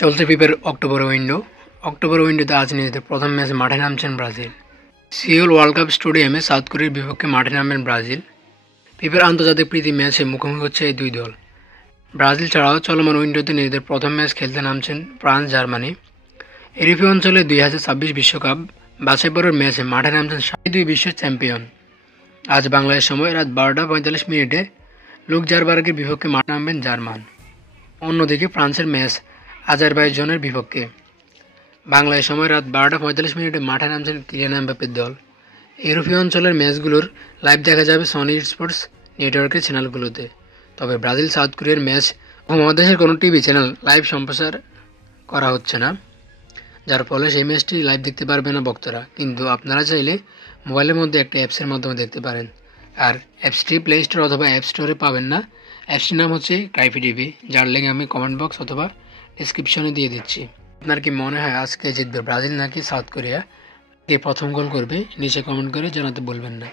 চলছে ফিফার অক্টোবর উইন্ডোতে আজ নিজেদের প্রথম ম্যাচে মাঠে নামছেন ব্রাজিল। সিওল ওয়ার্ল্ড কাপ স্টেডিয়ামে সাউথ কোরিয়ার বিপক্ষে মাঠে নামবেন ব্রাজিল। ফিফার আন্তর্জাতিক প্রীতি ম্যাচে মুখোমুখি হচ্ছে এই দুই দল। ব্রাজিল ছাড়াও চলমান উইন্ডোতে নিজেদের প্রথম ম্যাচ খেলতে নামছেন ফ্রান্স, জার্মানি। এরিফি অঞ্চলে 2026 বিশ্বকাপ বাছাই পর্বের ম্যাচে মাঠে নামছেন দুই বিশ্ব চ্যাম্পিয়ন। আজ বাংলাদেশ সময় রাত 12:45 লুক্সেমবার্গের বিপক্ষে মাঠে নামবেন জার্মান। অন্যদিকে ফ্রান্সের ম্যাচ আজারবাইজানের বিপক্ষে। বাংলাদেশ সময় রাত 12:45 মাঠে নামছেন কিলিয়ান এমবাপ্পের দল। ইউরোপীয় অঞ্চলের ম্যাচগুলোর লাইভ দেখা যাবে সনি স্পোর্টস নেটওয়ার্কের চ্যানেলগুলোতে। তবে ব্রাজিল সাউথ কোরিয়ার ম্যাচ উপমহাদেশের কোনো টিভি চ্যানেল লাইভ সম্প্রচার করা হচ্ছে না, যার ফলে সেই ম্যাচটি লাইভ দেখতে পারবে না ভক্তরা। কিন্তু আপনারা চাইলে মোবাইলের মধ্যে একটা অ্যাপসের মাধ্যমে দেখতে পারেন। আর অ্যাপসটি প্লে স্টোর অথবা অ্যাপ স্টোরে পাবেন না। অ্যাপসটির নাম হচ্ছে ক্রাইফি টিভি, যার লিঙ্ক আমি কমেন্ট বক্স অথবা ডিসক্রিপশনে দিয়ে দিচ্ছি। আপনার কি মনে হয় আজকে জিতবে ব্রাজিল নাকি সাউথ কোরিয়া? কে প্রথম গোল করবে নিচে কমেন্ট করে জানাতে বলবেন না।